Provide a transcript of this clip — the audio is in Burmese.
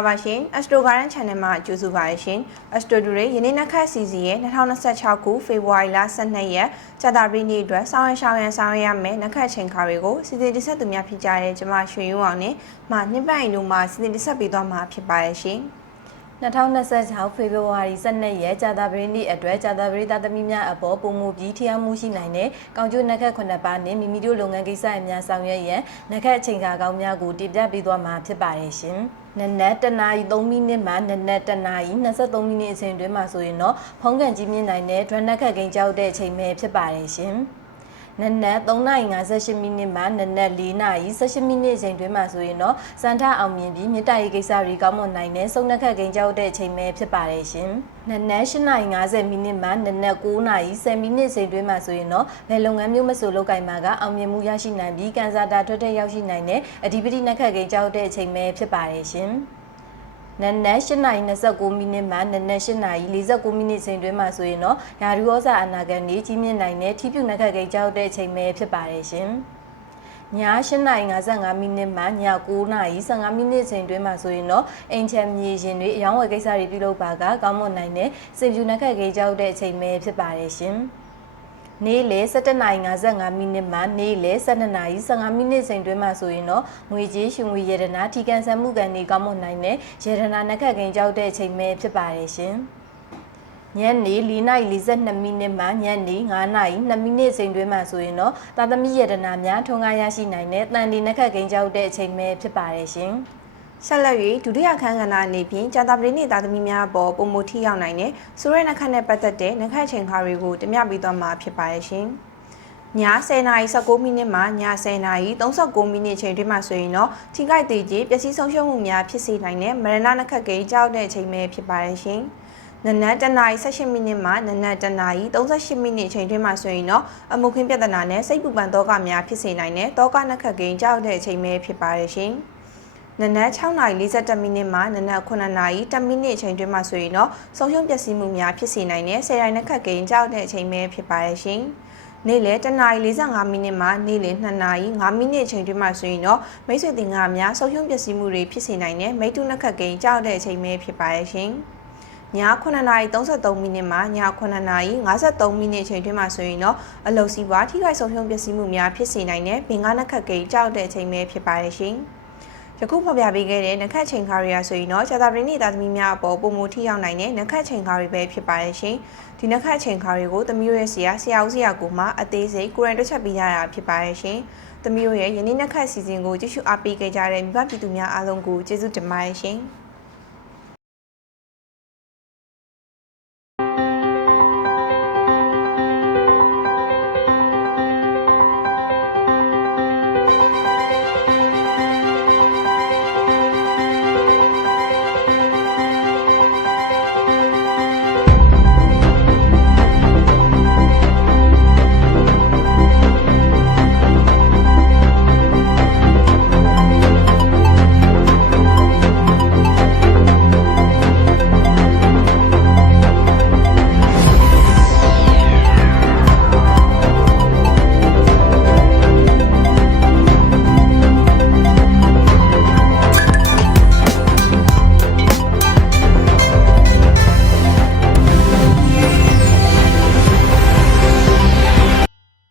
လာပါရှင် Astro Garden Channel မှာကြိုဆိုပါရရှင် Astro Today ယနေ့နက်ခတ်စီစီရဲ့2026ခုဖေဖော်ဝါရီလ12ရက်ကြာသပတေးနေ့အတွက်ဆောင်ရမယ်နက်ခတ်ချိန်ခါတွေကိုစီစဉ်တင်ဆက်သူများဖြစ်ကြတဲ့ကျွန်မရွှေရုံအောင်နဲ့မှနှစ်ပတ်အိမ်တို့မှာစီစဉ်တင်ဆက်ပေးသွားမှာဖြစ်ပါရရှင်2026ဖေဖော်ဝါရီ12ရက်ကြာသပတေးနေ့အတွက်ကြာသပတေးသားသမီးများအပေါ်ပုံမှုပြီးထျားမှုရှိနိုင်တဲ့ကောင်းကျိုးနက်ခတ်9ပါးနဲ့မိမိတို့လုပ်ငန်းကိစ္စအများဆောင်ရွက်ရန်နက်ခတ်အချိန်ခါကောင်းများကိုတင်ပြပေးသွားမှာဖြစ်ပါတယ်ရှင်။နနက်တနာရီ3မိနစ်မှနနက်တနာရီ23မိနစ်အချိန်တွင်းမှာဆိုရင်တော့ဖုံးကန်ကြီးမြင့်နိုင်တဲ့ဒရနက်ခတ်ကိန်းကြောက်တဲ့အချိန်ပဲဖြစ်ပါတယ်ရှင်။နနက်3:58မိနစ်မှနနက်4:18မိနစ်အချိန်တွင်းမှာဆိုရင်တော့စံထအောင်မြင်ပြီးမြေတားရေးကိစ္စတွေကောင်းမွန်နိုင်တဲ့စုံနက်ခတ်ကိန်းကြောက်တဲ့အချိန်ပဲဖြစ်ပါတယ်ရှင်။နနက်8:50မိနစ်မှနနက်9:10မိနစ်အချိန်တွင်းမှာဆိုရင်တော့ဘယ်လုပ်ငန်းမျိုးမဆိုလုပ်ကိုင်မှာကအောင်မြင်မှုရရှိနိုင်ပြီးကန်စာတာထွက်တဲ့ရောက်ရှိနိုင်တဲ့အဓိပတိနက်ခတ်ကိန်းကြောက်တဲ့အချိန်ပဲဖြစ်ပါတယ်ရှင်။နနက်8:29မိနစ်မှနနက်8:49မိနစ်ချိန်တွင်းမှာဆိုရင်တော့ရာထူးဩဇာအနာဂတ်ကြီးမြင့်နိုင်တဲ့ထိပြုနက်ခတ်ကိန်းကြောက်တဲ့အချိန်ပဲဖြစ်ပါတယ်ရှင်။ည8:55မိနစ်မှည9:15မိနစ်ချိန်တွင်းမှာဆိုရင်တော့အင်ချမ်းမြေရင်တွေအယောင်းဝယ်ကိစ္စတွေပြုလုပ်ပါကကောင်းမွန်နိုင်တဲ့စေဖြူနက်ခတ်ကိန်းကြောက်တဲ့အချိန်ပဲဖြစ်ပါတယ်ရှင်။နေ့လယ်17:55မိနစ်မှနေ့လယ်12:15မိနစ်ချိန်တွင်းမှာဆိုရင်တော့ငွေကြေးရွှေငွေရတနာထီကန်ဆန်မှုကန်တွေကောင်းမွန်နိုင်တဲ့ရတနာနက်ခတ်ကိန်းကြောက်တဲ့အချိန်ပဲဖြစ်ပါတယ်ရှင်။ညနေ4:42မိနစ်မှညနေ9:02မိနစ်ချိန်တွင်းမှာဆိုရင်တော့သာသမီရတနာများထွန်းကားရရှိနိုင်တဲ့တန်တီနက်ခတ်ကိန်းကြောက်တဲ့အချိန်ပဲဖြစ်ပါတယ်ရှင်။ဆက်လက်၍ဒုတိယခန်းကဏ္ဍအနေဖြင့်ကြာသပတေးနေ့သားသမီးများအပေါ်ပုံမထိရောက်နိုင်တဲ့ဆိုရဲနက်ခတ်နဲ့ပတ်သက်တဲ့နက်ခတ်ချိန်ခါတွေကိုတင်ပြပေးသွားမှာဖြစ်ပါရဲ့ရှင်။ည10:19မိနစ်မှည10:39မိနစ်ချိန်တွင်းမှာဆိုရင်တော့ထိခိုက်သေးခြင်းပျက်စီးဆုံးရှုံးမှုများဖြစ်စေနိုင်တဲ့မရဏနက်ခတ်ကိန်းကြောက်တဲ့အချိန်ပဲဖြစ်ပါရဲ့ရှင်။နနက်1:18မိနစ်မှနနက်1:38မိနစ်ချိန်တွင်းမှာဆိုရင်တော့အမှုခင်းပြဿနာနဲ့စိတ်ပူပန်သောကများဖြစ်စေနိုင်တဲ့သောကနက်ခတ်ကိန်းကြောက်တဲ့အချိန်ပဲဖြစ်ပါရဲ့ရှင်။နနက်6:41မိနစ်မှနနက်9:10မိနစ်အချိန်တွင်းမှာဆိုရင်တော့ဆုံးရှုံးပျက်စီးမှုများဖြစ်စေနိုင်တဲ့ဆယ်ရိုင်းနက်ခတ်ကိန်းကြောက်တဲ့အချိန်ပဲဖြစ်ပါရဲ့ရှင်။နေ့လယ်1:45မိနစ်မှနေ့လယ်2:05မိနစ်အချိန်တွင်းမှာဆိုရင်တော့မိတ်ဆွေသင်္ကာများဆုံးရှုံးပျက်စီးမှုတွေဖြစ်စေနိုင်တဲ့မိတ္တုနက်ခတ်ကိန်းကြောက်တဲ့အချိန်ပဲဖြစ်ပါရဲ့ရှင်။ည9:33မိနစ်မှည9:53မိနစ်အချိန်တွင်းမှာဆိုရင်တော့အလုတ်စီးပွားထိခိုက်ဆုံးရှုံးပျက်စီးမှုများဖြစ်စေနိုင်တဲ့ဘင်္ဂနက်ခတ်ကိန်းကြောက်တဲ့အချိန်ပဲဖြစ်ပါရဲ့ရှင်။ယခုဖော်ပြပေးခဲ့တဲ့နက်ခတ်ချိန်ခါတွေရာဆိုရင်တော့ကြာသပတေးနေ့သားသမီးများအပေါ်ပုံမထိရောက်နိုင်တဲ့နက်ခတ်ချိန်ခါတွေပဲဖြစ်ပါရဲ့ရှင်။ဒီနက်ခတ်ချိန်ခါတွေကိုသမီးတို့ရဲ့ဆရာဦးဆရာကိုမှအသေးစိတ်ကိုယ်တိုင်တွက်ချက်ပေးရတာဖြစ်ပါရဲ့ရှင်။သမီးတို့ရဲ့ယနေ့နက်ခတ်စီစဉ်ကိုကြည့်ရှုအားပေးခဲ့ကြတဲ့မိဘပြည်သူများအားလုံးကိုကျေးဇူးတင်ပါတယ်ရှင်။